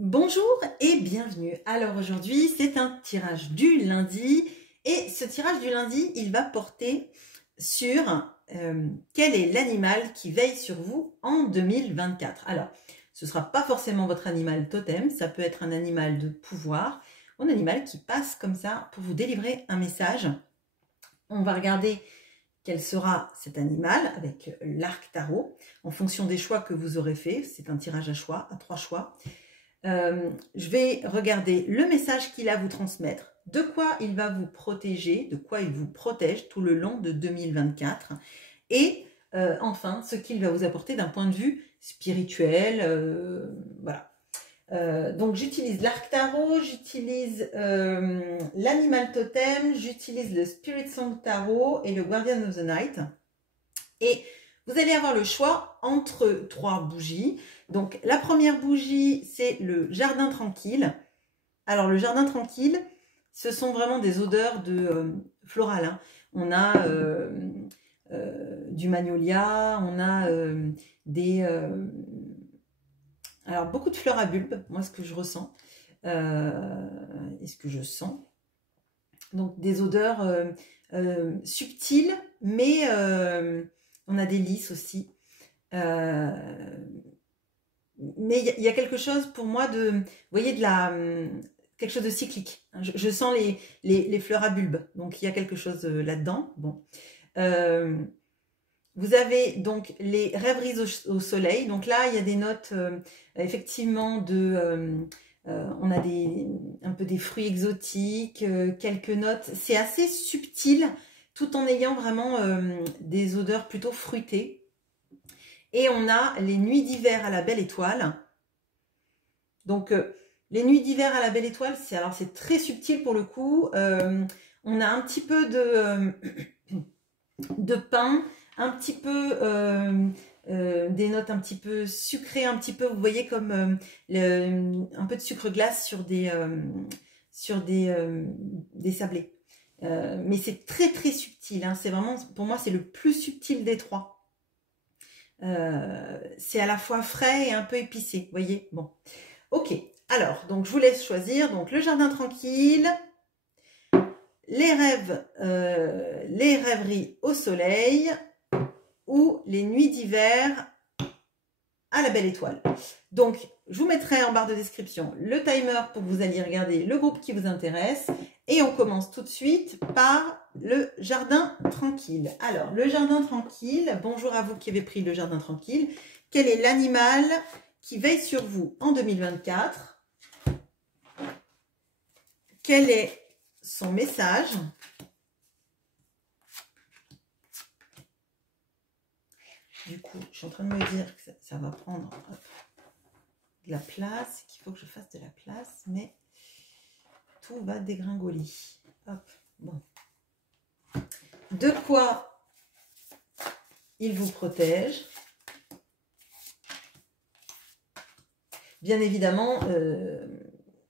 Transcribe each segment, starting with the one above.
Bonjour et bienvenue. Alors aujourd'hui, c'est un tirage du lundi et ce tirage du lundi, il va porter sur quel est l'animal qui veille sur vous en 2024. Alors, ce ne sera pas forcément votre animal totem, ça peut être un animal de pouvoir, un animal qui passe comme ça pour vous délivrer un message. On va regarder quel sera cet animal avec l'arc tarot en fonction des choix que vous aurez fait. C'est un tirage à choix, à 3 choix. Je vais regarder le message qu'il a à vous transmettre, de quoi il va vous protéger, de quoi il vous protège tout le long de 2024 et enfin ce qu'il va vous apporter d'un point de vue spirituel. Voilà. Donc j'utilise l'arc tarot, j'utilise l'animal totem, j'utilise le Spirit Song tarot et le Guardian of the Night. Et vous allez avoir le choix entre 3 bougies. Donc la première bougie, c'est le jardin tranquille. Alors le jardin tranquille, ce sont vraiment des odeurs de floral. Hein. On a du magnolia, on a alors beaucoup de fleurs à bulbes, moi ce que je ressens et ce que je sens. Donc des odeurs subtiles, mais on a des lys aussi. Mais il y a quelque chose pour moi de, vous voyez, quelque chose de cyclique. Je sens les fleurs à bulbes, donc il y a quelque chose là-dedans. Bon. Vous avez donc les rêveries au soleil. Donc là, il y a des notes effectivement on a un peu des fruits exotiques, quelques notes. C'est assez subtil, tout en ayant vraiment des odeurs plutôt fruitées. Et on a les nuits d'hiver à la belle étoile. Donc, les nuits d'hiver à la belle étoile, c'est très subtil pour le coup. On a un petit peu de pain, un petit peu des notes un petit peu sucrées, un petit peu, vous voyez, comme un peu de sucre glace sur des sablés. Mais c'est très très subtil. Hein. C'est vraiment, pour moi, c'est le plus subtil des 3. C'est à la fois frais et un peu épicé, vous voyez. Bon, ok. Alors, donc je vous laisse choisir. Donc le jardin tranquille, les rêveries au soleil ou les nuits d'hiver à la belle étoile. Donc, je vous mettrai en barre de description le timer pour que vous alliez regarder le groupe qui vous intéresse. Et on commence tout de suite par le jardin tranquille. Alors, le jardin tranquille, bonjour à vous qui avez pris le jardin tranquille. Quel est l'animal qui veille sur vous en 2024? Quel est son message? Du coup, je suis en train de me dire que ça va prendre de la place, qu'il faut que je fasse de la place, mais tout va dégringoler. Hop, bon. De quoi il vous protège? Bien évidemment,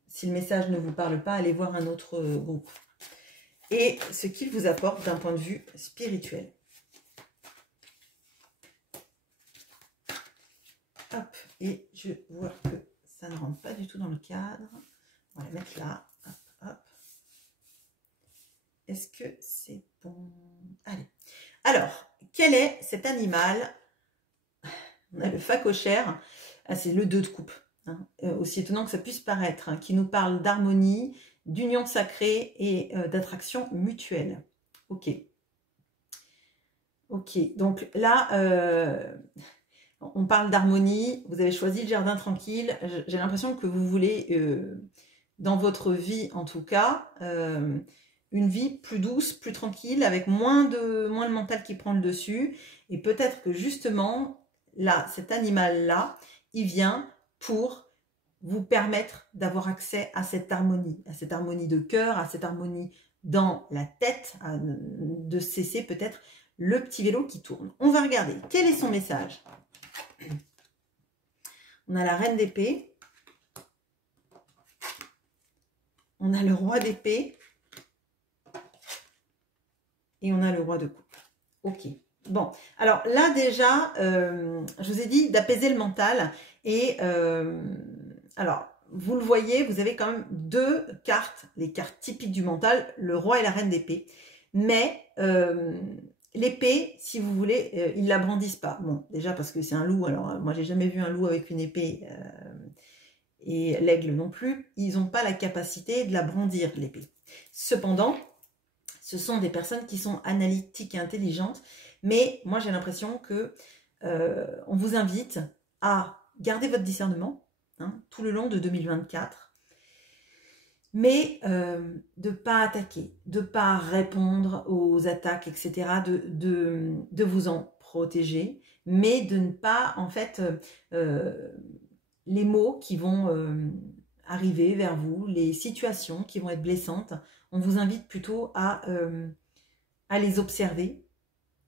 si le message ne vous parle pas, allez voir un autre groupe. Et ce qu'il vous apporte d'un point de vue spirituel. Hop, et je vois que ça ne rentre pas du tout dans le cadre. On va la mettre là. Hop, hop. Est-ce que c'est bon? Allez. Alors, quel est cet animal? On a le phacochère. Ah, c'est le 2 de coupe. Hein. Aussi étonnant que ça puisse paraître. Hein, qui nous parle d'harmonie, d'union sacrée et d'attraction mutuelle. Ok. Ok. Donc là... on parle d'harmonie, vous avez choisi le jardin tranquille. J'ai l'impression que vous voulez, dans votre vie en tout cas, une vie plus douce, plus tranquille, avec moins le mental qui prend le dessus. Et peut-être que justement, là, cet animal-là, il vient pour vous permettre d'avoir accès à cette harmonie de cœur, à cette harmonie dans la tête, de cesser peut-être le petit vélo qui tourne. On va regarder, quel est son message? On a la reine d'épée. On a le roi d'épée. Et on a le roi de coupe. Ok. Bon. Alors là déjà, je vous ai dit d'apaiser le mental. Et alors, vous le voyez, vous avez quand même deux cartes, les cartes typiques du mental, le roi et la reine d'épée. Mais l'épée, si vous voulez, ils la brandissent pas. Bon, déjà parce que c'est un loup. Alors moi, j'ai jamais vu un loup avec une épée et l'aigle non plus. Ils n'ont pas la capacité de la brandir, l'épée. Cependant, ce sont des personnes qui sont analytiques et intelligentes. Mais moi, j'ai l'impression que on vous invite à garder votre discernement tout le long de 2024. Mais de ne pas attaquer, de ne pas répondre aux attaques, etc., de vous en protéger, mais de ne pas, en fait, les mots qui vont arriver vers vous, les situations qui vont être blessantes, on vous invite plutôt à les observer,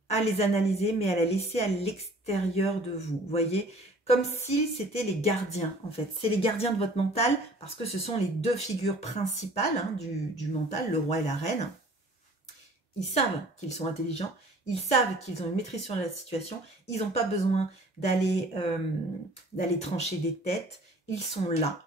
à les analyser, mais à les laisser à l'extérieur de vous, vous voyez, comme si c'était les gardiens, en fait. C'est les gardiens de votre mental, parce que ce sont les deux figures principales du mental, le roi et la reine. Ils savent qu'ils sont intelligents, ils savent qu'ils ont une maîtrise sur la situation, ils n'ont pas besoin d'aller trancher des têtes, ils sont là.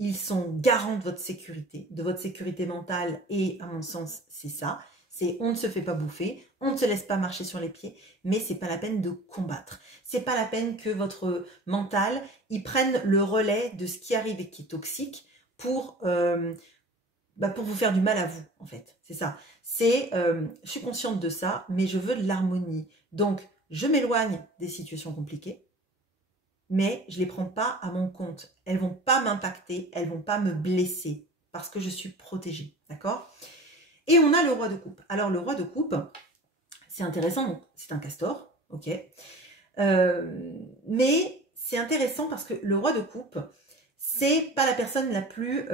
Ils sont garants de votre sécurité mentale, et à mon sens, c'est ça. C'est on ne se fait pas bouffer, on ne se laisse pas marcher sur les pieds, mais c'est pas la peine de combattre. C'est pas la peine que votre mental, il prenne le relais de ce qui arrive et qui est toxique pour vous faire du mal à vous, en fait. C'est ça. C'est, je suis consciente de ça, mais je veux de l'harmonie. Donc, je m'éloigne des situations compliquées, mais je ne les prends pas à mon compte. Elles ne vont pas m'impacter, elles ne vont pas me blesser, parce que je suis protégée, d'accord ? Et on a le roi de coupe. Alors, le roi de coupe, c'est intéressant, c'est un castor, ok. Mais c'est intéressant parce que le roi de coupe, c'est pas la personne la plus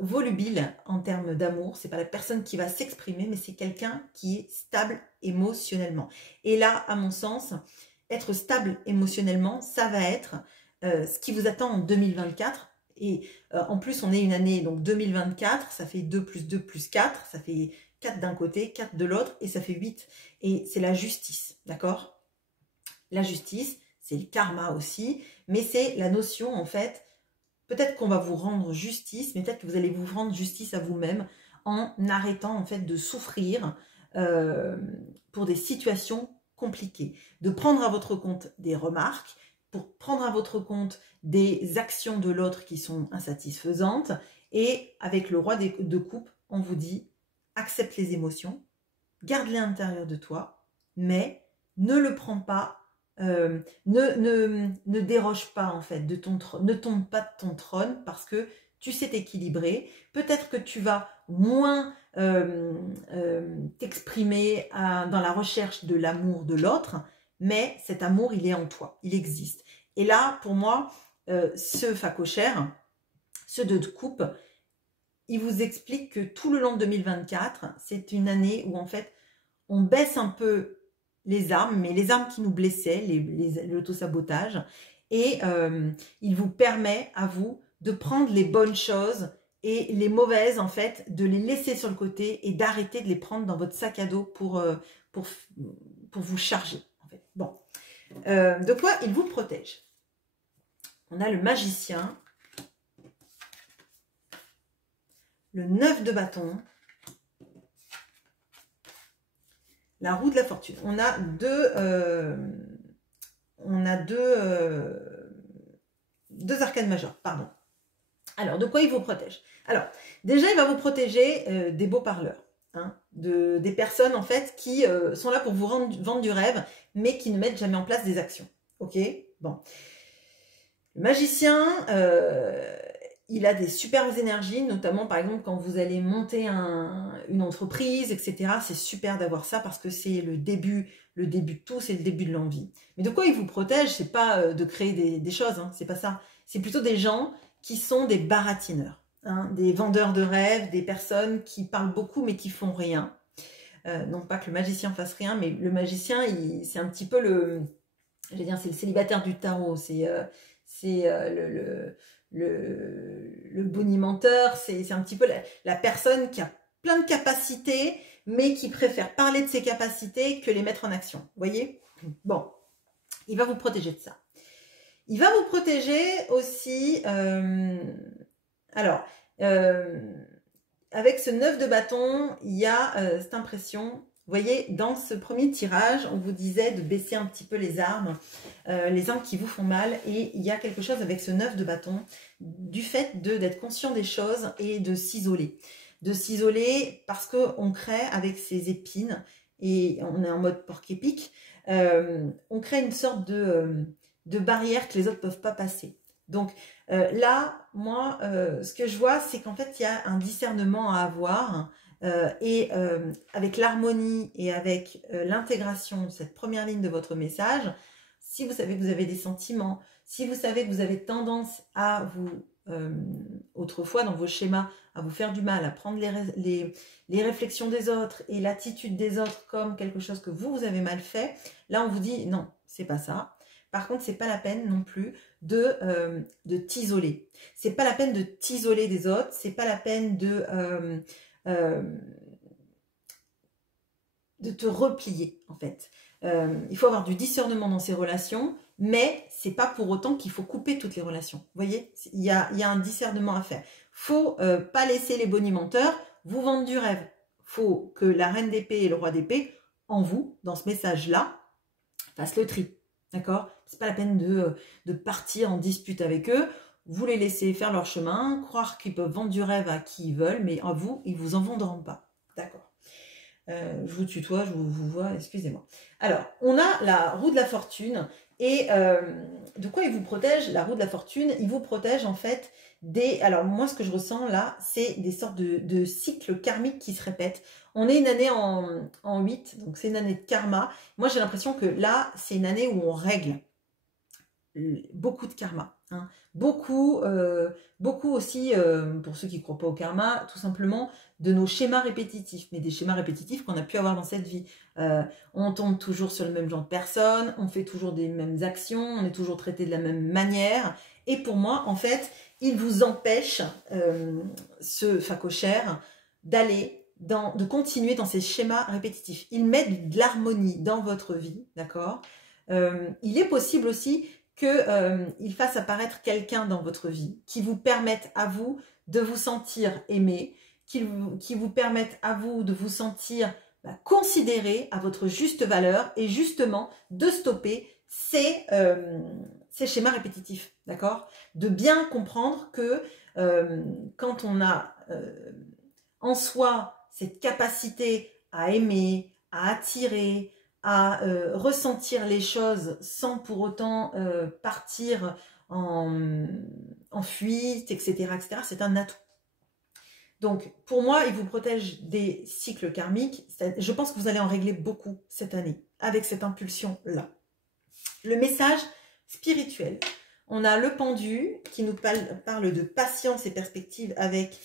volubile en termes d'amour, c'est pas la personne qui va s'exprimer, mais c'est quelqu'un qui est stable émotionnellement. Et là, à mon sens, être stable émotionnellement, ça va être ce qui vous attend en 2024. Et en plus, on est une année, donc 2024, ça fait 2 plus 2 plus 4, ça fait 4 d'un côté, 4 de l'autre, et ça fait 8. Et c'est la justice, d'accord ? La justice, c'est le karma aussi, mais c'est la notion, en fait, peut-être qu'on va vous rendre justice, mais peut-être que vous allez vous rendre justice à vous-même en arrêtant, en fait, de souffrir pour des situations compliquées. De prendre à votre compte des remarques, pour prendre à votre compte des actions de l'autre qui sont insatisfaisantes. Et avec le roi de coupe, on vous dit, accepte les émotions, garde-les à l'intérieur de toi, mais ne le prends pas, ne déroge pas en fait de ton trône, ne tombe pas de ton trône parce que tu sais t'équilibrer. Peut-être que tu vas moins t'exprimer dans la recherche de l'amour de l'autre, mais cet amour, il est en toi, il existe. Et là, pour moi, ce facochère, ce 2 de coupe, il vous explique que tout le long de 2024, c'est une année où en fait, on baisse un peu les armes, mais les armes qui nous blessaient, l'autosabotage, et il vous permet à vous de prendre les bonnes choses et les mauvaises, en fait, de les laisser sur le côté et d'arrêter de les prendre dans votre sac à dos pour vous charger. En fait. Bon. De quoi il vous protège? On a le magicien, le 9 de bâton, la roue de la fortune. On a deux arcanes majeures, pardon. Alors, de quoi il vous protège? Alors, déjà, il va vous protéger des beaux parleurs, hein, des personnes, en fait, qui sont là pour vous vendre du rêve, mais qui ne mettent jamais en place des actions. Ok? Bon. Le magicien, il a des superbes énergies, notamment, par exemple, quand vous allez monter une entreprise, etc. C'est super d'avoir ça parce que c'est le début de tout, c'est le début de l'envie. Mais de quoi il vous protège? C'est pas de créer des choses, hein, c'est pas ça. C'est plutôt des gens qui sont des baratineurs, hein, des vendeurs de rêves, des personnes qui parlent beaucoup mais qui font rien. Non pas que le magicien fasse rien, mais le magicien, c'est un petit peu c'est le célibataire du tarot, c'est le bonimenteur, c'est un petit peu la personne qui a plein de capacités, mais qui préfère parler de ses capacités que les mettre en action. Vous voyez? Bon, il va vous protéger de ça. Il va vous protéger aussi. Alors, avec ce 9 de bâton, il y a cette impression. Vous voyez, dans ce premier tirage, on vous disait de baisser un petit peu les armes qui vous font mal. Et il y a quelque chose avec ce 9 de bâton, du fait d'être conscient des choses et de s'isoler. De s'isoler parce qu'on crée avec ces épines, et on est en mode porc-épic, on crée une sorte de barrière que les autres ne peuvent pas passer. Donc là, moi, ce que je vois, c'est qu'en fait, il y a un discernement à avoir. Avec l'harmonie et avec l'intégration de cette première ligne de votre message, si vous savez que vous avez des sentiments, si vous savez que vous avez tendance à vous, autrefois dans vos schémas, à vous faire du mal, à prendre les réflexions des autres et l'attitude des autres comme quelque chose que vous avez mal fait, là on vous dit non, c'est pas ça. Par contre, c'est pas la peine non plus de t'isoler. C'est pas la peine de t'isoler des autres, c'est pas la peine de te replier en fait. Il faut avoir du discernement dans ces relations, mais c'est pas pour autant qu'il faut couper toutes les relations. Vous voyez, il y a un discernement à faire. Faut pas laisser les bonimenteurs vous vendre du rêve. Faut que la reine d'épée et le roi d'épée, en vous, dans ce message-là, fassent le tri. D'accord? C'est pas la peine de partir en dispute avec eux. Vous les laissez faire leur chemin, croire qu'ils peuvent vendre du rêve à qui ils veulent, mais à vous, ils vous en vendront pas. D'accord. Je vous tutoie, je vous vois, excusez-moi. Alors, on a la roue de la fortune. Et de quoi il vous protège, la roue de la fortune? Il vous protège en fait des... Alors moi, ce que je ressens là, c'est des sortes de cycles karmiques qui se répètent. On est une année en 8, donc c'est une année de karma. Moi, j'ai l'impression que là, c'est une année où on règle beaucoup de karma. Hein. Beaucoup aussi, pour ceux qui ne croient pas au karma, tout simplement de nos schémas répétitifs, mais des schémas répétitifs qu'on a pu avoir dans cette vie. On tombe toujours sur le même genre de personnes, on fait toujours des mêmes actions, on est toujours traité de la même manière. Et pour moi, en fait, il vous empêche, ce facochère, de continuer dans ces schémas répétitifs. Il met de l'harmonie dans votre vie, d'accord? Il est possible aussi qu'il fasse apparaître quelqu'un dans votre vie qui vous permette à vous de vous sentir aimé, qui vous permette à vous de vous sentir considéré à votre juste valeur et justement de stopper ces schémas répétitifs, d'accord? De bien comprendre que quand on a en soi cette capacité à aimer, à attirer, à ressentir les choses sans pour autant partir en fuite, etc., etc., c'est un atout. Donc, pour moi, il vous protège des cycles karmiques. Je pense que vous allez en régler beaucoup cette année avec cette impulsion-là. Le message spirituel. On a le pendu qui nous parle de patience et perspective avec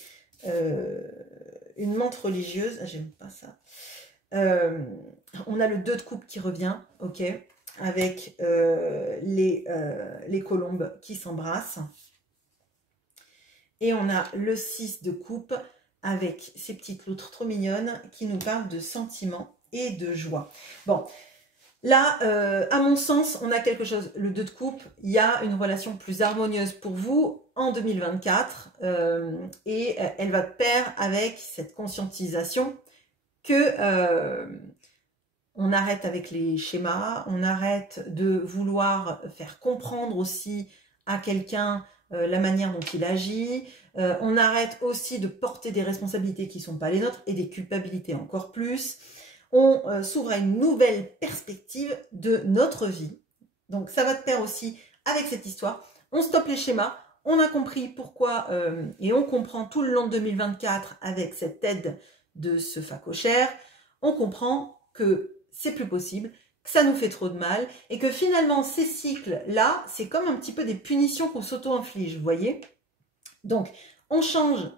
une menthe religieuse. Ah, j'aime pas ça. On a le 2 de coupe qui revient, ok, avec les colombes qui s'embrassent. Et on a le 6 de coupe avec ces petites loutres trop mignonnes qui nous parlent de sentiments et de joie. Bon, là, à mon sens, on a quelque chose, le 2 de coupe, il y a une relation plus harmonieuse pour vous en 2024 et elle va de pair avec cette conscientisation que on arrête avec les schémas, on arrête de vouloir faire comprendre aussi à quelqu'un la manière dont il agit, on arrête aussi de porter des responsabilités qui ne sont pas les nôtres et des culpabilités encore plus. On s'ouvre à une nouvelle perspective de notre vie. Donc ça va de pair aussi avec cette histoire. On stoppe les schémas, on a compris pourquoi et on comprend tout le long de 2024 avec cette aide de ce facochère, on comprend que c'est plus possible, que ça nous fait trop de mal et que finalement ces cycles-là, c'est comme un petit peu des punitions qu'on s'auto-inflige, vous voyez? Donc, on change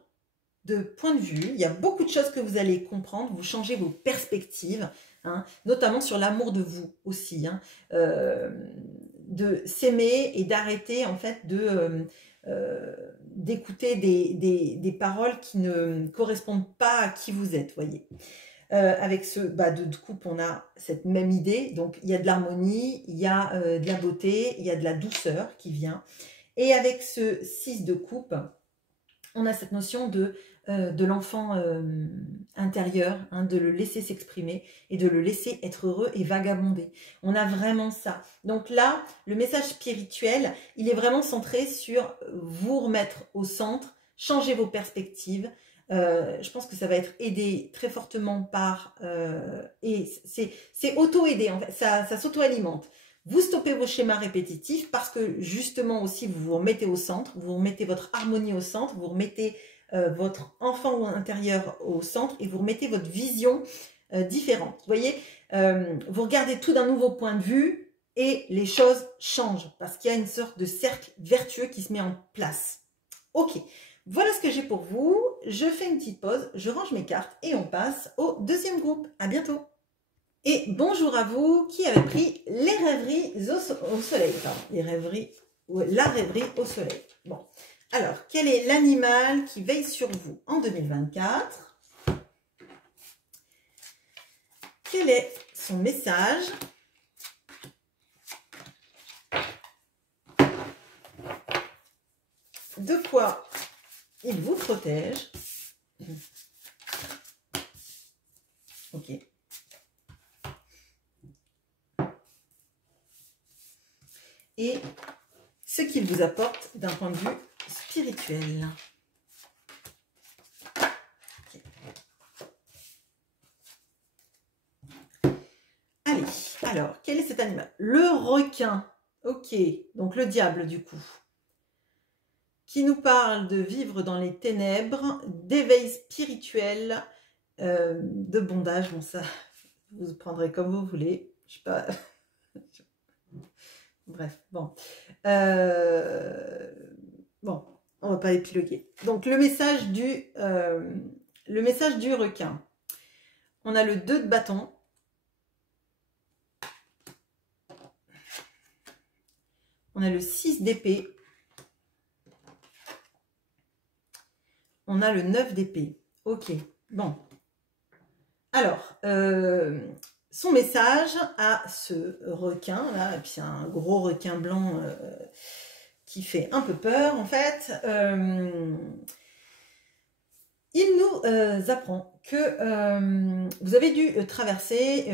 de point de vue, il y a beaucoup de choses que vous allez comprendre, vous changez vos perspectives, hein, notamment sur l'amour de vous aussi, hein, de s'aimer et d'arrêter en fait d'écouter des paroles qui ne correspondent pas à qui vous êtes, voyez. Avec ce bas de coupe, on a cette même idée. Donc, il y a de l'harmonie, il y a de la beauté, il y a de la douceur qui vient. Et avec ce 6 de coupe, on a cette notion de l'enfant intérieur, hein, de le laisser s'exprimer et de le laisser être heureux et vagabonder. On a vraiment ça. Donc là, le message spirituel, il est vraiment centré sur vous remettre au centre, changer vos perspectives. Je pense que ça va être aidé très fortement par... et c'est auto-aidé, en fait, ça s'auto-alimente. Vous stoppez vos schémas répétitifs parce que justement aussi vous vous remettez au centre, vous remettez votre harmonie au centre, vous remettez votre enfant intérieur au centre et vous remettez votre vision différente. Vous voyez, vous regardez tout d'un nouveau point de vue et les choses changent parce qu'il y a une sorte de cercle vertueux qui se met en place. Ok, voilà ce que j'ai pour vous. Je fais une petite pause, je range mes cartes et on passe au deuxième groupe. À bientôt. Et bonjour à vous qui avez pris les rêveries au soleil. Pardon, les rêveries, la rêverie au soleil. Bon, alors, quel est l'animal qui veille sur vous en 2024? Quel est son message? De quoi il vous protège? Ok. Et ce qu'il vous apporte d'un point de vue spirituel. Okay. Allez, alors, quel est cet animal? Le requin. Ok, donc le diable du coup. Qui nous parle de vivre dans les ténèbres, d'éveil spirituel, de bondage. Bon, ça, vous prendrez comme vous voulez. Je sais pas... Bref, bon. Bon, on va pas épiloguer. Donc, le message du requin. On a le 2 de bâton. On a le 6 d'épée. On a le 9 d'épée. Ok, bon. Alors, son message à ce requin, là, et puis c'est un gros requin blanc qui fait un peu peur, en fait. Il nous apprend que vous avez dû traverser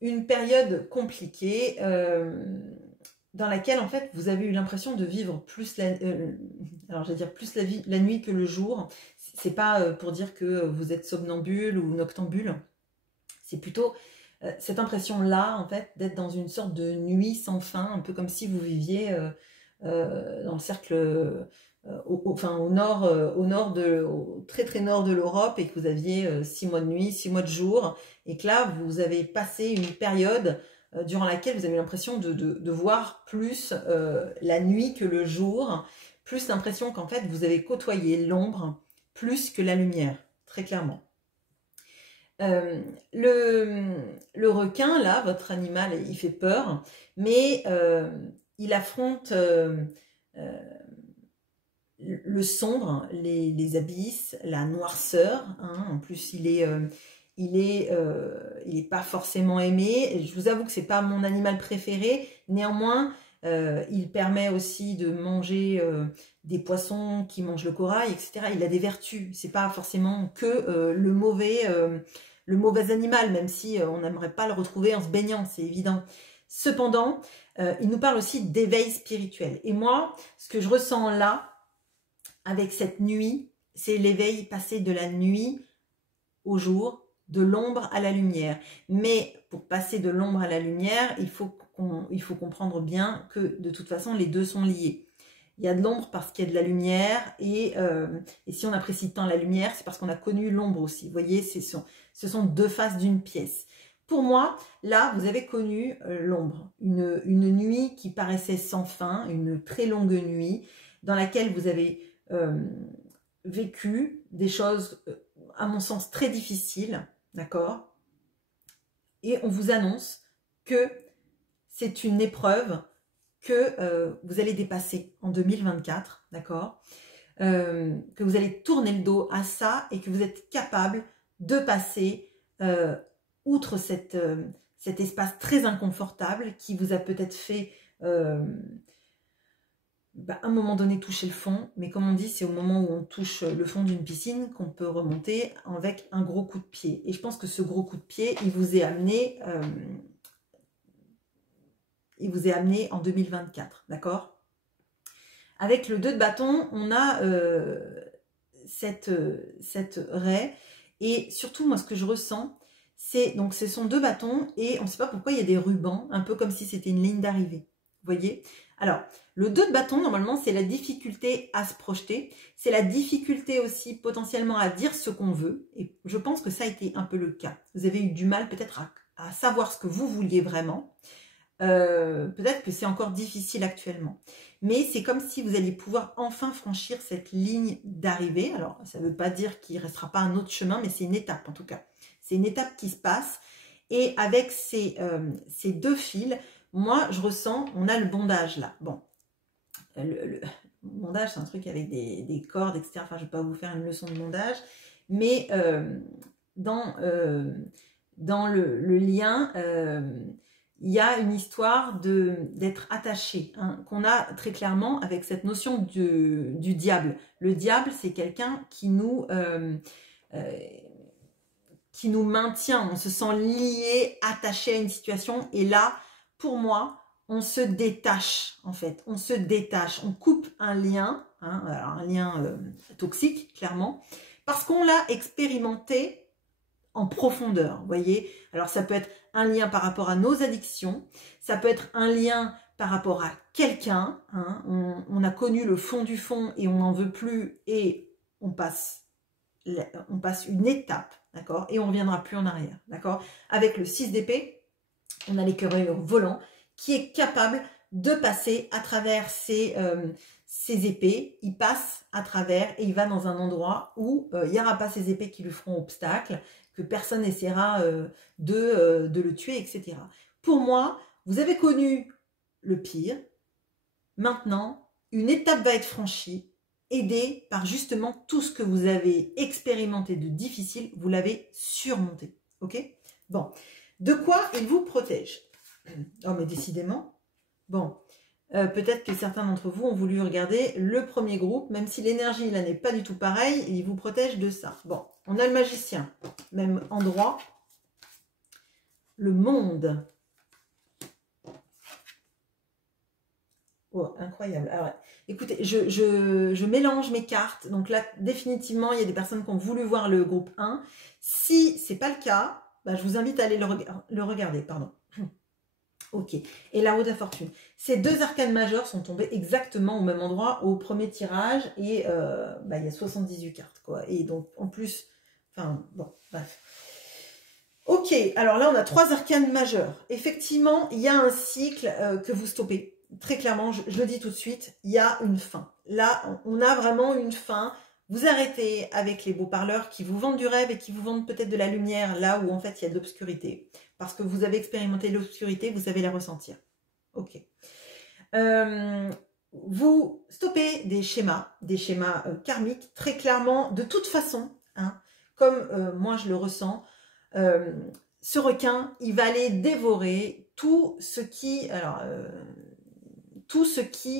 une période compliquée dans laquelle, en fait, vous avez eu l'impression de vivre plus alors, je vais dire plus la nuit que le jour. C'est pas pour dire que vous êtes somnambule ou noctambule. C'est plutôt cette impression-là, en fait, d'être dans une sorte de nuit sans fin, un peu comme si vous viviez dans le cercle, au très très nord de l'Europe et que vous aviez 6 mois de nuit, 6 mois de jour, et que là, vous avez passé une période durant laquelle vous avez l'impression de voir plus la nuit que le jour, plus l'impression qu'en fait, vous avez côtoyé l'ombre plus que la lumière, très clairement. Le requin, là, votre animal, il fait peur, mais il affronte le sombre, les abysses, la noirceur. Hein. En plus, il est pas forcément aimé. Je vous avoue que c'est pas mon animal préféré. Néanmoins, il permet aussi de manger des poissons qui mangent le corail, etc. Il a des vertus. C'est pas forcément que le mauvais animal, même si on n'aimerait pas le retrouver en se baignant, c'est évident. Cependant, il nous parle aussi d'éveil spirituel. Et moi, ce que je ressens là, avec cette nuit, c'est l'éveil passé de la nuit au jour, de l'ombre à la lumière. Mais pour passer de l'ombre à la lumière, il faut comprendre bien que de toute façon, les deux sont liés. Il y a de l'ombre parce qu'il y a de la lumière, et si on apprécie tant la lumière, c'est parce qu'on a connu l'ombre aussi. Vous voyez, ce sont deux faces d'une pièce. Pour moi, là, vous avez connu l'ombre, une nuit qui paraissait sans fin, une très longue nuit, dans laquelle vous avez vécu des choses, à mon sens, très difficiles, d'accord? Et on vous annonce que c'est une épreuve que vous allez dépasser en 2024, d'accord? Que vous allez tourner le dos à ça et que vous êtes capable de passer outre cet espace très inconfortable qui vous a peut-être fait à un moment donné toucher le fond, mais comme on dit, c'est au moment où on touche le fond d'une piscine qu'on peut remonter avec un gros coup de pied. Et je pense que ce gros coup de pied, il vous est amené en 2024, d'accord? Avec le 2 de bâton, on a cette raie, et surtout, moi, ce que je ressens, c'est, donc ce sont 2 bâtons, et on ne sait pas pourquoi il y a des rubans, un peu comme si c'était une ligne d'arrivée, vous voyez? Alors, le 2 de bâton, normalement, c'est la difficulté à se projeter. C'est la difficulté aussi potentiellement à dire ce qu'on veut. Et je pense que ça a été un peu le cas. Vous avez eu du mal peut-être à savoir ce que vous vouliez vraiment. Peut-être que c'est encore difficile actuellement. Mais c'est comme si vous alliez pouvoir enfin franchir cette ligne d'arrivée. Alors, ça ne veut pas dire qu'il ne restera pas un autre chemin, mais c'est une étape en tout cas. C'est une étape qui se passe. Et avec ces 2 fils, moi, je ressens, on a le bondage là. Bon, le bondage, c'est un truc avec des cordes, etc. Enfin, je ne vais pas vous faire une leçon de bondage. Mais dans le lien, il y a une histoire d'être attaché, hein, qu'on a très clairement avec cette notion du diable. Le diable, c'est quelqu'un qui nous maintient, on se sent lié, attaché à une situation. Et là, pour moi, on se détache, en fait. On se détache, on coupe un lien, hein, alors un lien toxique, clairement, parce qu'on l'a expérimenté en profondeur, vous voyez. Alors, ça peut être un lien par rapport à nos addictions, ça peut être un lien par rapport à quelqu'un, hein, on a connu le fond du fond et on n'en veut plus, et on passe une étape, d'accord, et on ne reviendra plus en arrière, d'accord. Avec le 6 d'épée, on a l'écureuil volant qui est capable de passer à travers ces épées. Il passe à travers et il va dans un endroit où il n'y aura pas ces épées qui lui feront obstacle, que personne n'essaiera de le tuer, etc. Pour moi, vous avez connu le pire. Maintenant, une étape va être franchie, aidée par justement tout ce que vous avez expérimenté de difficile, vous l'avez surmonté. Ok? Bon, de quoi il vous protège? Oh, mais décidément. Bon, peut-être que certains d'entre vous ont voulu regarder le premier groupe, même si l'énergie là n'est pas du tout pareille, il vous protège de ça. Bon, on a le magicien, même endroit. Le monde. Oh, incroyable. Alors, écoutez, je mélange mes cartes. Donc là, définitivement, il y a des personnes qui ont voulu voir le groupe 1. Si ce n'est pas le cas, bah, je vous invite à aller le regarder. Pardon. Ok. Et la roue de la fortune. Ces 2 arcanes majeures sont tombées exactement au même endroit au premier tirage. Et bah, il y a 78 cartes, quoi. Et donc, en plus, enfin, bon, bref. Ok, alors là, on a 3 arcanes majeures. Effectivement, il y a un cycle que vous stoppez. Très clairement, je le dis tout de suite, il y a une fin. Là, on a vraiment une fin. Vous arrêtez avec les beaux parleurs qui vous vendent du rêve et qui vous vendent peut-être de la lumière là où en fait il y a de l'obscurité. Parce que vous avez expérimenté l'obscurité, vous savez la ressentir. Ok. Vous stoppez des schémas karmiques, très clairement, de toute façon, hein, comme moi je le ressens. Ce requin, il va aller dévorer tout ce qui,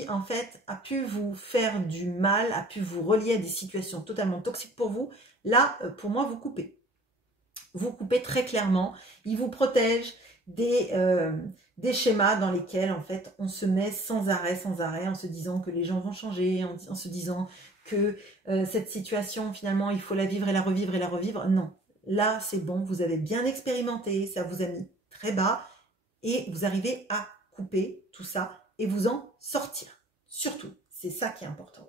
en fait a pu vous faire du mal, a pu vous relier à des situations totalement toxiques pour vous. Là, pour moi, vous coupez. Vous coupez très clairement. Il vous protège des schémas dans lesquels en fait on se met sans arrêt, en se disant que les gens vont changer, en se disant que cette situation finalement il faut la vivre et la revivre et la revivre. Non. Là, c'est bon, vous avez bien expérimenté, ça vous a mis très bas et vous arrivez à couper tout ça et vous en sortir. Surtout, c'est ça qui est important.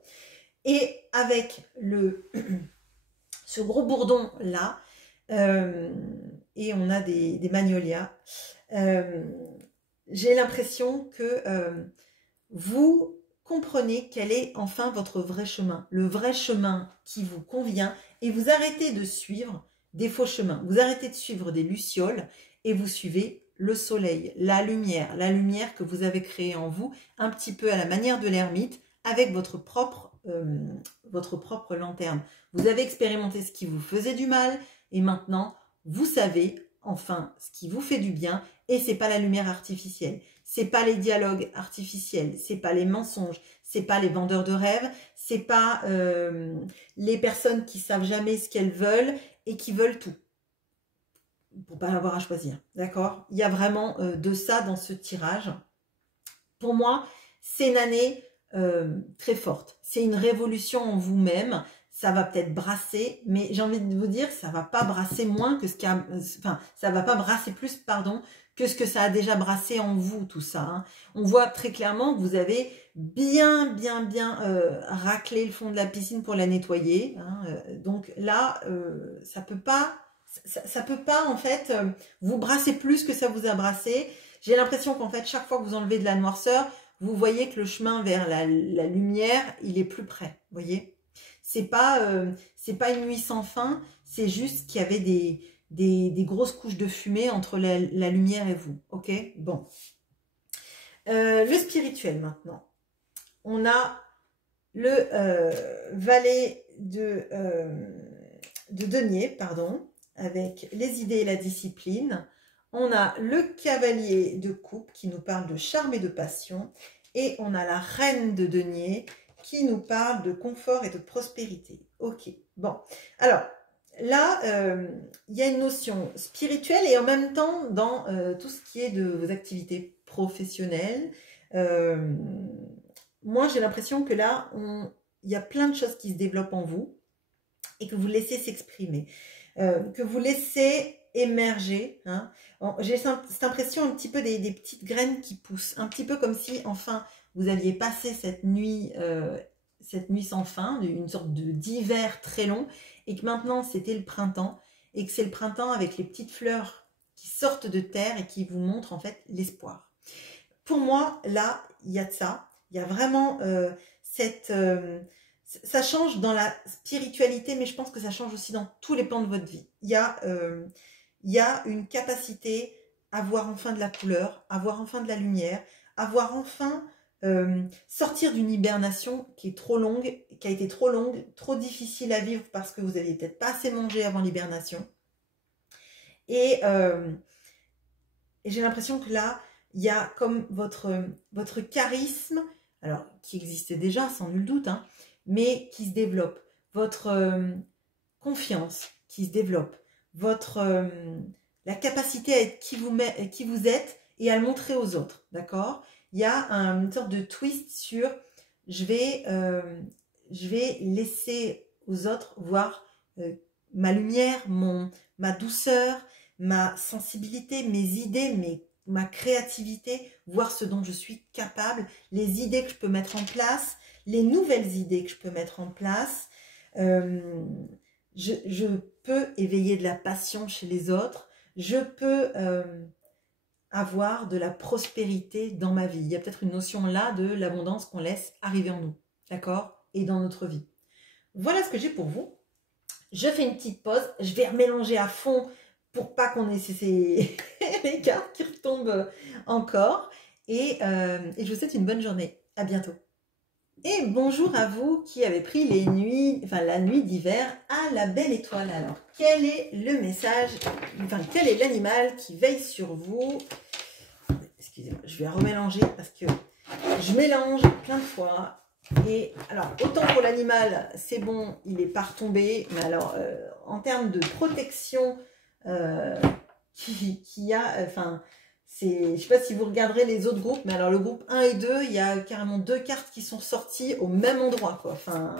Et avec ce gros bourdon là, et on a des magnolias, j'ai l'impression que vous comprenez quel est enfin votre vrai chemin, le vrai chemin qui vous convient, et vous arrêtez de suivre des faux chemins, vous arrêtez de suivre des lucioles et vous suivez le soleil, la lumière que vous avez créée en vous, un petit peu à la manière de l'ermite, avec votre propre votre propre lanterne. Vous avez expérimenté ce qui vous faisait du mal et maintenant, vous savez enfin ce qui vous fait du bien et c'est pas la lumière artificielle. C'est pas les dialogues artificiels, c'est pas les mensonges, c'est pas les vendeurs de rêves, c'est pas les personnes qui savent jamais ce qu'elles veulent et qui veulent tout pour pas avoir à choisir, d'accord? Il y a vraiment de ça dans ce tirage. Pour moi, c'est une année très forte. C'est une révolution en vous-même. Ça va peut-être brasser, mais j'ai envie de vous dire, ça va pas brasser moins que ce qu'il y a, enfin, ça va pas brasser plus, pardon, que ce que ça a déjà brassé en vous, tout ça. Hein. On voit très clairement que vous avez bien raclé le fond de la piscine pour la nettoyer. Hein. Donc là, ça peut pas en fait vous brasser plus que ça vous a brassé. J'ai l'impression qu'en fait, chaque fois que vous enlevez de la noirceur, vous voyez que le chemin vers la lumière, il est plus près. Vous voyez, c'est pas une nuit sans fin, c'est juste qu'il y avait des grosses couches de fumée entre la lumière et vous. Ok, bon. Le spirituel maintenant. On a le valet de denier, pardon, avec les idées et la discipline. On a le cavalier de coupe qui nous parle de charme et de passion. Et on a la reine de denier qui nous parle de confort et de prospérité. Ok, bon. Alors, là, il y a une notion spirituelle et en même temps dans tout ce qui est de vos activités professionnelles. Moi, j'ai l'impression que là, il y a plein de choses qui se développent en vous et que vous laissez s'exprimer, que vous laissez émerger. Hein. J'ai cette impression un petit peu des petites graines qui poussent, un petit peu comme si enfin vous aviez passé cette nuit sans fin, une sorte d'hiver très long, et que maintenant c'était le printemps, et que c'est le printemps avec les petites fleurs qui sortent de terre et qui vous montrent en fait l'espoir. Pour moi, là, il y a de ça, il y a vraiment ça change dans la spiritualité, mais je pense que ça change aussi dans tous les plans de votre vie. Il y a une capacité à voir enfin de la couleur, à voir enfin de la lumière, à voir enfin sortir d'une hibernation qui est trop longue, qui a été trop longue, trop difficile à vivre parce que vous n'aviez peut-être pas assez mangé avant l'hibernation. Et j'ai l'impression que là, il y a comme votre charisme, alors qui existait déjà sans nul doute, hein, mais qui se développe, votre confiance qui se développe, la capacité à être qui vous êtes et à le montrer aux autres, d'accord? Il y a une sorte de twist sur je vais laisser aux autres voir ma lumière, ma douceur, ma sensibilité, mes idées, ma créativité, voir ce dont je suis capable, les idées que je peux mettre en place, les nouvelles idées que je peux mettre en place. Je peux éveiller de la passion chez les autres. Je peux avoir de la prospérité dans ma vie. Il y a peut-être une notion là de l'abondance qu'on laisse arriver en nous, d'accord? Et dans notre vie. Voilà ce que j'ai pour vous. Je fais une petite pause. Je vais remélanger à fond pour pas qu'on ait les cartes qui retombent encore. Et je vous souhaite une bonne journée. À bientôt. Et bonjour à vous qui avez pris la nuit d'hiver à la belle étoile. Alors, quel est le message, quel est l'animal qui veille sur vous? Excusez-moi, je vais remélanger parce que je mélange plein de fois. Et alors, autant pour l'animal, c'est bon, il n'est pas retombé. Mais alors, en termes de protection qu'il y a, je ne sais pas si vous regarderez les autres groupes, mais alors le groupe 1 et 2, il y a carrément 2 cartes qui sont sorties au même endroit, quoi. Enfin,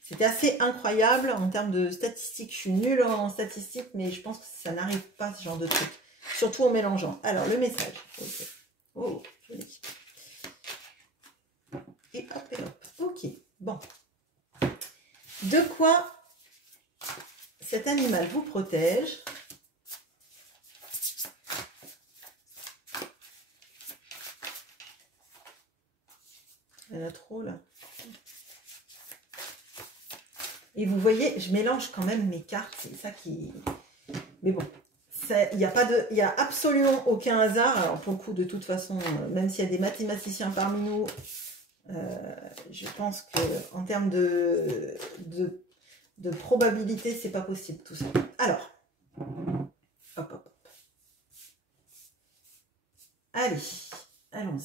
c'était assez incroyable en termes de statistiques. Je suis nulle en statistiques, mais je pense que ça n'arrive pas, ce genre de truc. Surtout en mélangeant. Alors, le message. Okay. Oh, joli. Et hop, et hop. Ok, bon. De quoi cet animal vous protège? Il y en a trop là. Et vous voyez, je mélange quand même mes cartes. C'est ça qui... Mais bon, il n'y a absolument aucun hasard. Alors pour le coup, de toute façon, même s'il y a des mathématiciens parmi nous, Je pense que en termes de probabilité, c'est pas possible tout ça. Alors, hop, hop, hop. Allez, allons-y.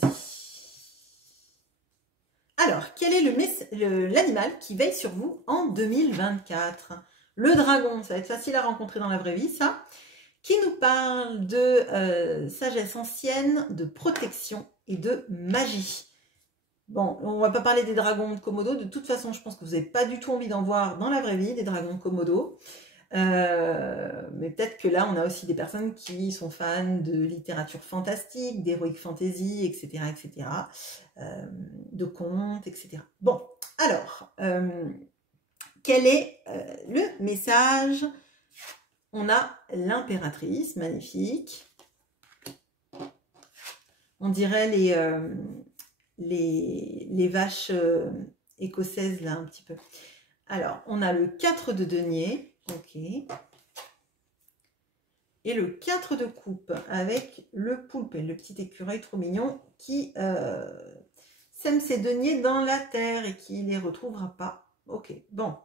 Alors, quel est l'animal qui veille sur vous en 2024? Le dragon, ça va être facile à rencontrer dans la vraie vie, ça. Qui nous parle de sagesse ancienne, de protection et de magie. Bon, on va pas parler des dragons de Komodo. De toute façon, je pense que vous n'avez pas du tout envie d'en voir dans la vraie vie, des dragons de Komodo. Mais peut-être que là, on a aussi des personnes qui sont fans de littérature fantastique, d'heroic fantasy, etc., etc., de contes, etc. Bon, alors, quel est le message? On a l'impératrice, magnifique. On dirait les vaches écossaises, là, un petit peu. Alors, on a le 4 de denier. Ok. Et le 4 de coupe avec le poulpe, le petit écureuil trop mignon qui sème ses deniers dans la terre et qui ne les retrouvera pas. Ok, bon.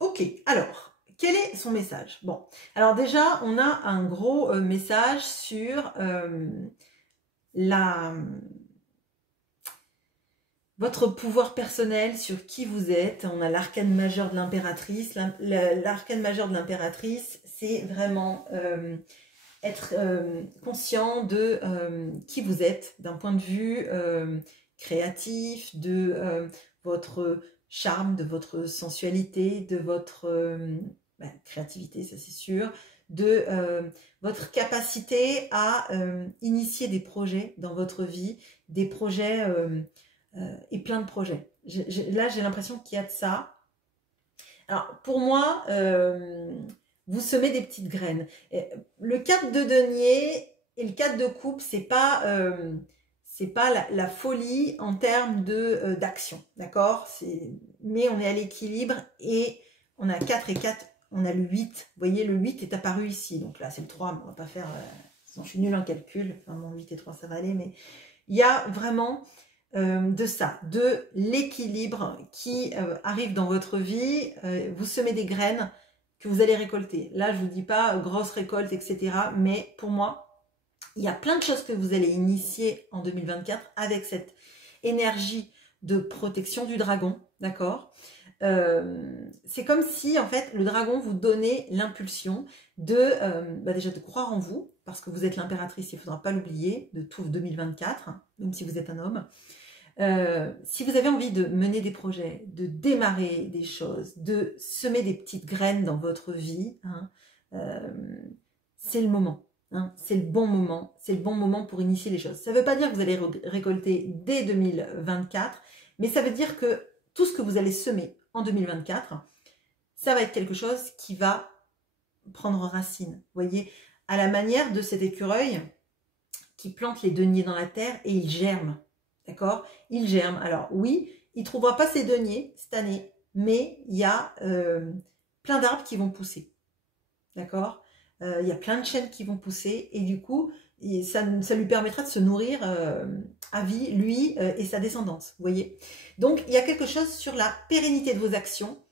Ok, alors, quel est son message? Bon, alors déjà, on a un gros message sur votre pouvoir personnel, sur qui vous êtes. On a l'arcane majeur de l'impératrice. L'arcane majeur de l'impératrice, c'est vraiment être conscient de qui vous êtes, d'un point de vue créatif, de votre charme, de votre sensualité, de votre créativité, ça c'est sûr, de votre capacité à initier des projets dans votre vie, des projets et plein de projets. Là, j'ai l'impression qu'il y a de ça. Alors, pour moi, vous semez des petites graines. Et le 4 de denier et le 4 de coupe, c'est pas la folie en termes d'action, d'accord? Mais on est à l'équilibre et on a 4 et 4, on a le 8. Vous voyez, le 8 est apparu ici. Donc là, c'est le 3, mais on va pas faire... je suis nulle en calcul. Enfin, mon 8 et 3, ça va aller. Mais il y a vraiment de ça, de l'équilibre qui arrive dans votre vie. Vous semez des graines que vous allez récolter. Là, je ne vous dis pas grosse récolte, etc. Mais pour moi, il y a plein de choses que vous allez initier en 2024 avec cette énergie de protection du dragon, d'accord? C'est comme si, en fait, le dragon vous donnait l'impulsion déjà de croire en vous, parce que vous êtes l'impératrice, il ne faudra pas l'oublier, de tout 2024, hein, même si vous êtes un homme. Si vous avez envie de mener des projets, de démarrer des choses, de semer des petites graines dans votre vie, hein, c'est le moment. Hein, c'est le bon moment pour initier les choses. Ça ne veut pas dire que vous allez récolter dès 2024, mais ça veut dire que tout ce que vous allez semer en 2024, ça va être quelque chose qui va prendre racine. Vous voyez, à la manière de cet écureuil qui plante les deniers dans la terre et il germe. D'accord? Il germe. Alors oui, il ne trouvera pas ses deniers cette année, mais il y a plein d'arbres qui vont pousser. D'accord? Il y a plein de chênes qui vont pousser et du coup, ça lui permettra de se nourrir à vie, lui et sa descendance. Vous voyez? Donc, il y a quelque chose sur la pérennité de vos actions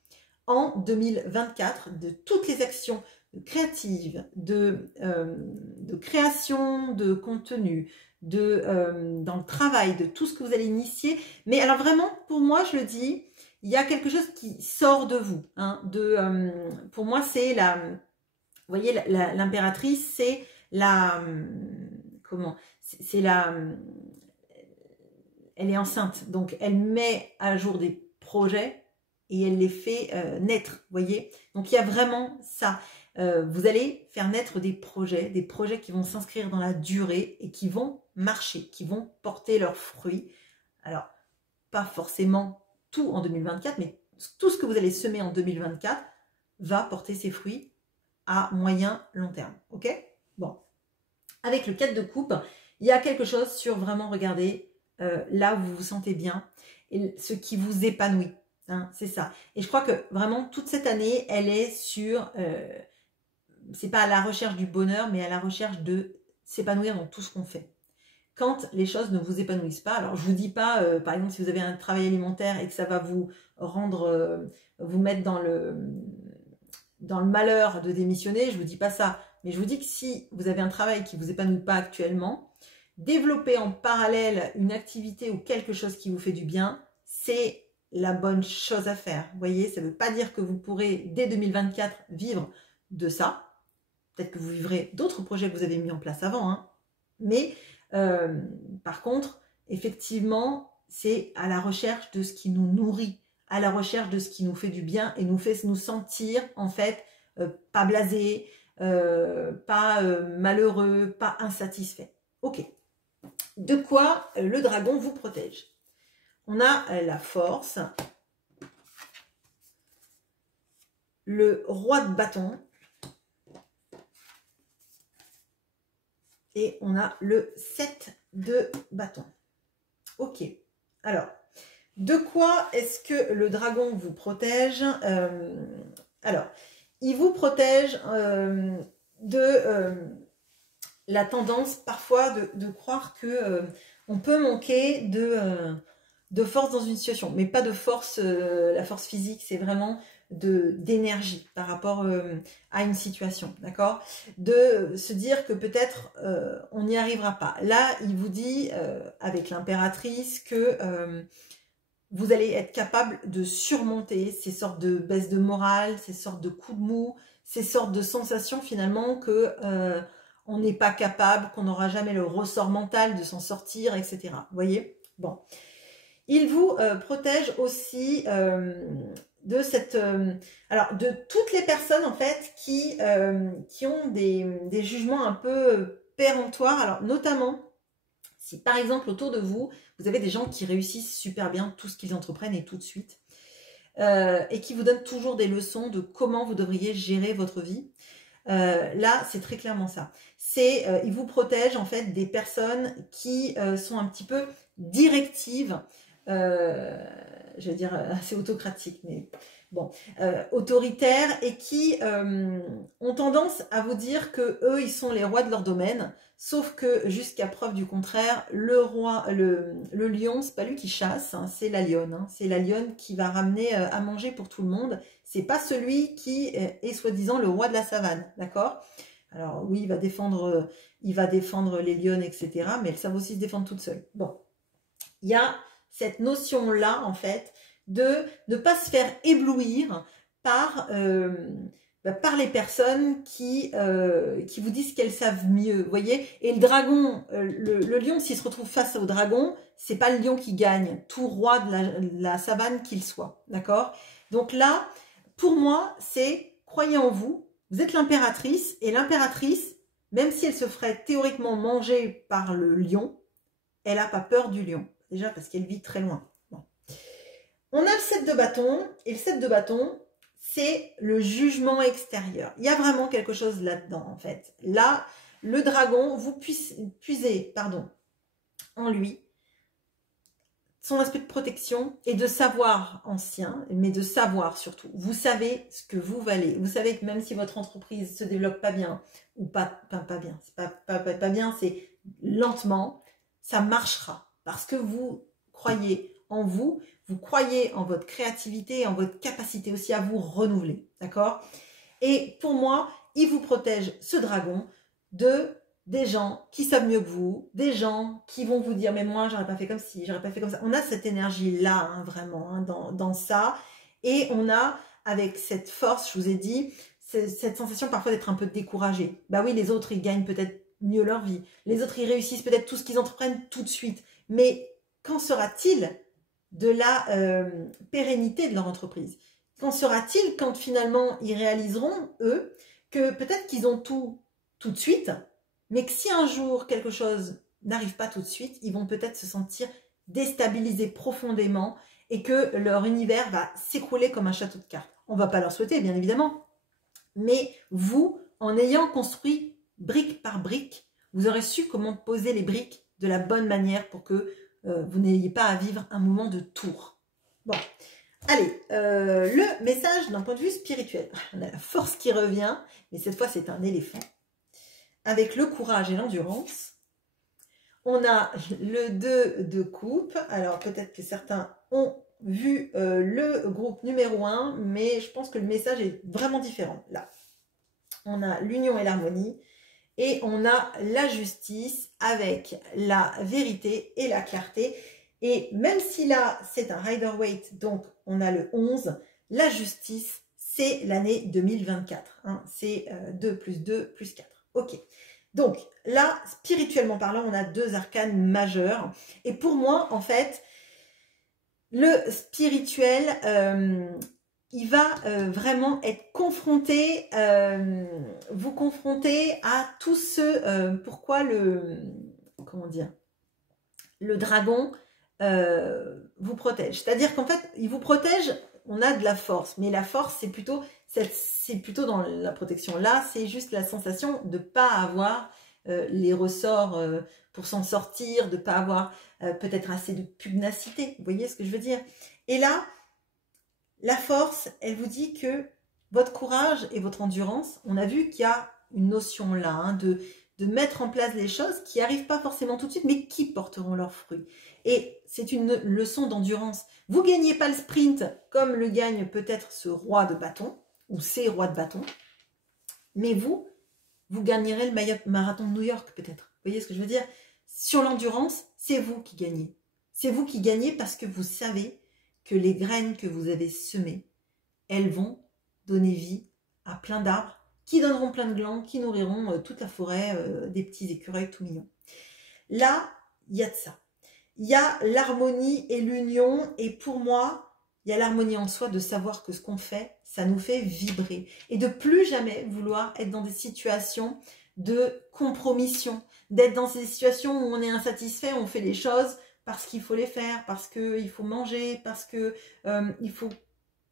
en 2024, de toutes les actions créatives, de création de contenu, dans le travail, de tout ce que vous allez initier. Mais alors vraiment, pour moi, je le dis, il y a quelque chose qui sort de vous. Hein, pour moi, c'est vous voyez, l'impératrice, c'est comment? C'est elle est enceinte, donc elle met à jour des projets et elle les fait naître, vous voyez? Donc il y a vraiment ça. Vous allez faire naître des projets qui vont s'inscrire dans la durée et qui vont marcher, qui vont porter leurs fruits. Alors, pas forcément tout en 2024, mais tout ce que vous allez semer en 2024 va porter ses fruits à moyen, long terme. Ok? Bon. Avec le 4 de coupe, il y a quelque chose sur vraiment, regardez, là où vous vous sentez bien et ce qui vous épanouit. Hein, c'est ça. Et je crois que vraiment, toute cette année, elle est sur... c'est pas à la recherche du bonheur, mais à la recherche de s'épanouir dans tout ce qu'on fait. quand les choses ne vous épanouissent pas. Alors, je vous dis pas, par exemple, si vous avez un travail alimentaire et que ça va vous rendre, vous mettre dans le malheur de démissionner, je vous dis pas ça. Mais je vous dis que si vous avez un travail qui vous épanouit pas actuellement, développer en parallèle une activité ou quelque chose qui vous fait du bien, c'est la bonne chose à faire. Vous voyez, ça ne veut pas dire que vous pourrez, dès 2024, vivre de ça. Peut-être que vous vivrez d'autres projets que vous avez mis en place avant, hein. Mais par contre, effectivement, c'est à la recherche de ce qui nous nourrit, à la recherche de ce qui nous fait du bien et nous fait nous sentir, en fait, pas blasés, pas malheureux, pas insatisfaits. Ok. De quoi le dragon vous protège? On a la force, le roi de bâton, et on a le 7 de bâton. Ok. Alors, de quoi est-ce que le dragon vous protège? Alors, il vous protège de la tendance parfois de croire que on peut manquer de force dans une situation, mais pas de force, la force physique, c'est vraiment d'énergie par rapport à une situation, d'accord? De se dire que peut-être on n'y arrivera pas. Là, il vous dit avec l'impératrice que vous allez être capable de surmonter ces sortes de baisses de morale, ces sortes de coups de mou, ces sortes de sensations finalement que on n'est pas capable, qu'on n'aura jamais le ressort mental de s'en sortir, etc. Vous voyez? Bon. Il vous protège aussi de cette... alors, de toutes les personnes, en fait, qui ont des jugements un peu péremptoires. Alors, notamment, si par exemple, autour de vous, vous avez des gens qui réussissent super bien tout ce qu'ils entreprennent et tout de suite, et qui vous donnent toujours des leçons de comment vous devriez gérer votre vie. Là, c'est très clairement ça. C'est, il vous protège, en fait, des personnes qui sont un petit peu directives, je veux dire assez autocratique, mais bon, autoritaires, et qui ont tendance à vous dire que eux, ils sont les rois de leur domaine, sauf que jusqu'à preuve du contraire, le lion, c'est pas lui qui chasse, hein, c'est la lionne, hein, c'est la lionne qui va ramener à manger pour tout le monde. C'est pas celui qui est soi-disant le roi de la savane, d'accord? Alors oui, il va défendre les lionnes, etc. Mais elles savent aussi se défendre toutes seules. Bon, il y a cette notion-là, en fait, de ne pas se faire éblouir par les personnes qui vous disent qu'elles savent mieux, vous voyez. Et le dragon, le lion, s'il se retrouve face au dragon, c'est pas le lion qui gagne, tout roi de la savane qu'il soit, d'accord? Donc là, pour moi, c'est croyez en vous, vous êtes l'impératrice, et l'impératrice, même si elle se ferait théoriquement manger par le lion, elle n'a pas peur du lion. Déjà parce qu'elle vit très loin. Bon. On a le 7 de bâton, et le 7 de bâton, c'est le jugement extérieur. Il y a vraiment quelque chose là-dedans, en fait. Là, le dragon, vous puisez en lui son aspect de protection et de savoir ancien, mais de savoir surtout. Vous savez ce que vous valez. Vous savez que même si votre entreprise se développe pas bien, ou pas bien, c'est pas bien, c'est lentement, ça marchera. Parce que vous croyez en vous, vous croyez en votre créativité, en votre capacité aussi à vous renouveler. D'accord? Et pour moi, il vous protège, ce dragon, des gens qui savent mieux que vous, des gens qui vont vous dire mais moi j'aurais pas fait comme ci, j'aurais pas fait comme ça. On a cette énergie là, hein, vraiment, hein, dans ça, et on a avec cette force, je vous ai dit, cette sensation parfois d'être un peu découragé. Bah oui, les autres ils gagnent peut-être mieux leur vie, les autres ils réussissent peut-être tout ce qu'ils entreprennent tout de suite, mais qu'en sera-t-il de la pérennité de leur entreprise? Qu'en sera-t-il quand finalement ils réaliseront eux que peut-être qu'ils ont tout de suite, mais que si un jour quelque chose n'arrive pas tout de suite, ils vont peut-être se sentir déstabilisés profondément et que leur univers va s'écrouler comme un château de cartes. On ne va pas leur souhaiter, bien évidemment. Mais vous, en ayant construit brique par brique, vous aurez su comment poser les briques de la bonne manière pour que vous n'ayez pas à vivre un moment de tour. Bon, allez, le message d'un point de vue spirituel. On a la force qui revient, mais cette fois c'est un éléphant. Avec le courage et l'endurance. On a le 2 de coupe. Alors, peut-être que certains ont vu le groupe numéro 1, mais je pense que le message est vraiment différent. Là, on a l'union et l'harmonie. Et on a la justice avec la vérité et la clarté. Et même si là, c'est un Rider-Waite, donc on a le 11, la justice, c'est l'année 2024. Hein, c'est 2 plus 2 plus 4. Ok. Donc là, spirituellement parlant, on a 2 arcanes majeurs. Et pour moi, en fait, le spirituel, il va vraiment être confronté, vous confronter à tout ce, pourquoi comment dire, le dragon vous protège. C'est-à-dire qu'en fait, il vous protège, on a de la force, mais la force, c'est plutôt dans la protection. Là, c'est juste la sensation de ne pas avoir les ressorts pour s'en sortir, de ne pas avoir peut-être assez de pugnacité. Vous voyez ce que je veux dire? Et là, la force, elle vous dit que votre courage et votre endurance, on a vu qu'il y a une notion là, hein, de mettre en place les choses qui n'arrivent pas forcément tout de suite, mais qui porteront leurs fruits. Et c'est une leçon d'endurance. Vous ne gagnez pas le sprint comme le gagne peut-être ce roi de bâton, ou ces rois de bâton, mais vous gagnerez le marathon de New York peut-être. Vous voyez ce que je veux dire? Sur l'endurance, c'est vous qui gagnez. C'est vous qui gagnez parce que vous savez que les graines que vous avez semées, elles vont donner vie à plein d'arbres qui donneront plein de glands, qui nourriront toute la forêt, des petits écureuils tout mignons. Là, il y a de ça. Il y a l'harmonie et l'union, et pour moi, il y a l'harmonie en soi de savoir que ce qu'on fait, ça nous fait vibrer. Et de plus jamais vouloir être dans des situations de compromission, d'être dans ces situations où on est insatisfait, on fait les choses parce qu'il faut les faire, parce qu'il faut manger, parce que il faut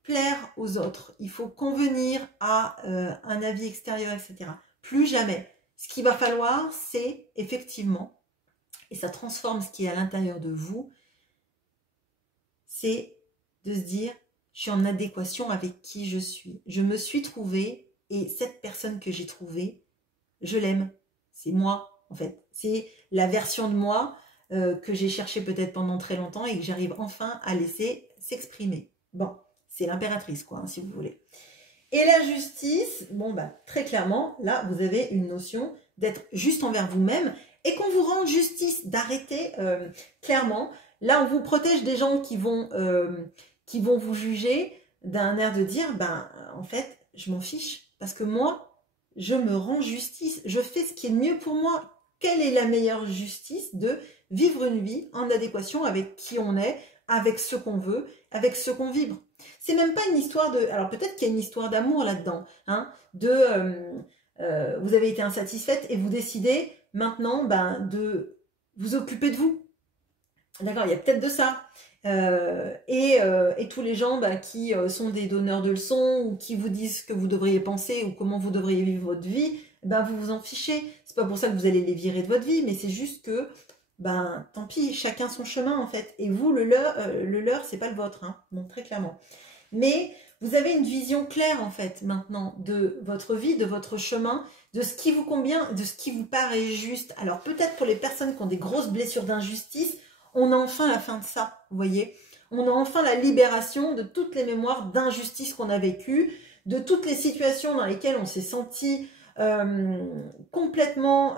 plaire aux autres, il faut convenir à un avis extérieur, etc. Plus jamais. Ce qu'il va falloir, c'est effectivement, et ça transforme ce qui est à l'intérieur de vous, c'est de se dire, je suis en adéquation avec qui je suis. Je me suis trouvée, et cette personne que j'ai trouvée, je l'aime. C'est moi, en fait. C'est la version de moi que j'ai cherchée peut-être pendant très longtemps et que j'arrive enfin à laisser s'exprimer. Bon, c'est l'impératrice, quoi, hein, si vous voulez. Et la justice, bon, bah, très clairement, là, vous avez une notion d'être juste envers vous-même et qu'on vous rende justice, d'arrêter clairement. Là, on vous protège des gens qui vont vous juger d'un air de dire, ben, en fait, je m'en fiche parce que moi, je me rends justice, je fais ce qui est mieux pour moi. Quelle est la meilleure justice? De vivre une vie en adéquation avec qui on est, avec ce qu'on veut, avec ce qu'on vibre. C'est même pas une histoire de... Alors peut-être qu'il y a une histoire d'amour là-dedans, hein, vous avez été insatisfaite et vous décidez maintenant de vous occuper de vous. D'accord, il y a peut-être de ça. Et tous les gens qui sont des donneurs de leçons ou qui vous disent ce que vous devriez penser ou comment vous devriez vivre votre vie, vous vous en fichez. C'est pas pour ça que vous allez les virer de votre vie, mais c'est juste que tant pis, chacun son chemin en fait. Et vous, le leur, c'est pas le vôtre, hein, bon, très clairement. Mais vous avez une vision claire en fait maintenant de votre vie, de votre chemin, de ce qui vous convient, de ce qui vous paraît juste. Alors peut-être pour les personnes qui ont des grosses blessures d'injustice, on a enfin la fin de ça, vous voyez. On a enfin la libération de toutes les mémoires d'injustice qu'on a vécues, de toutes les situations dans lesquelles on s'est senti complètement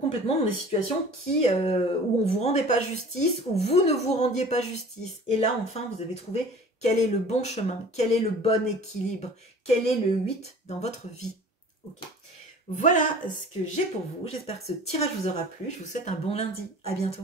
complètement dans des situations où on ne vous rendait pas justice, où vous ne vous rendiez pas justice. Et là, enfin, vous avez trouvé quel est le bon chemin, quel est le bon équilibre, quel est le 8 dans votre vie. Ok. Voilà ce que j'ai pour vous. J'espère que ce tirage vous aura plu. Je vous souhaite un bon lundi. À bientôt.